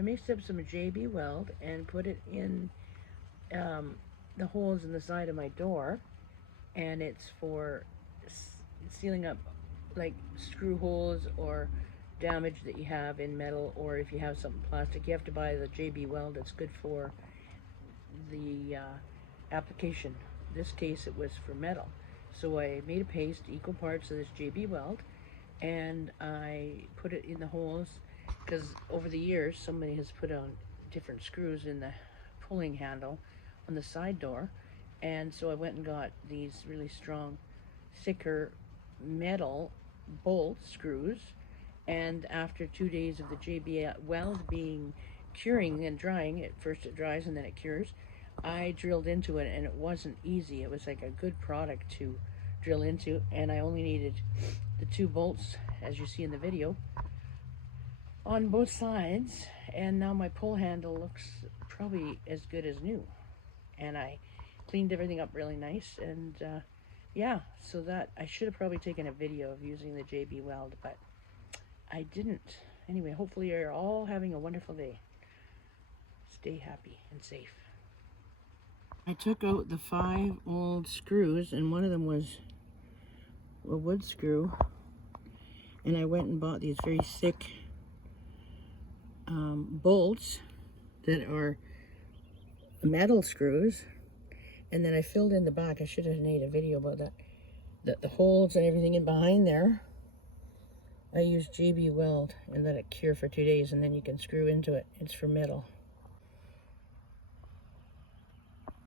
I mixed up some JB Weld and put it in the holes in the side of my door, and it's for sealing up like screw holes or damage that you have in metal, or if you have something plastic, you have to buy the JB Weld. It's good for the application. In this case, it was for metal. So I made a paste, equal parts of this JB Weld, and I put it in the holes because over the years somebody has put on different screws in the pulling handle on the side door, and so I went and got these really strong, thicker metal bolt screws, and after 2 days of the JB Weld being curing and drying, at first it dries and then it cures, I drilled into it, and it wasn't easy. It was like a good product to drill into, and I only needed the 2 bolts, as you see in the video, on both sides, and now my pull handle looks probably as good as new. And I cleaned everything up really nice, and yeah, so that I should have probably taken a video of using the JB Weld, but I didn't. Anyway, hopefully you're all having a wonderful day. Stay happy and safe. I took out the 5 old screws, and one of them was a wood screw, and I went and bought these very thick bolts that are metal screws, and then I filled in the back. I should have made a video about that the holes and everything in behind there, I used JB Weld and let it cure for 2 days, and then you can screw into it. It's for metal.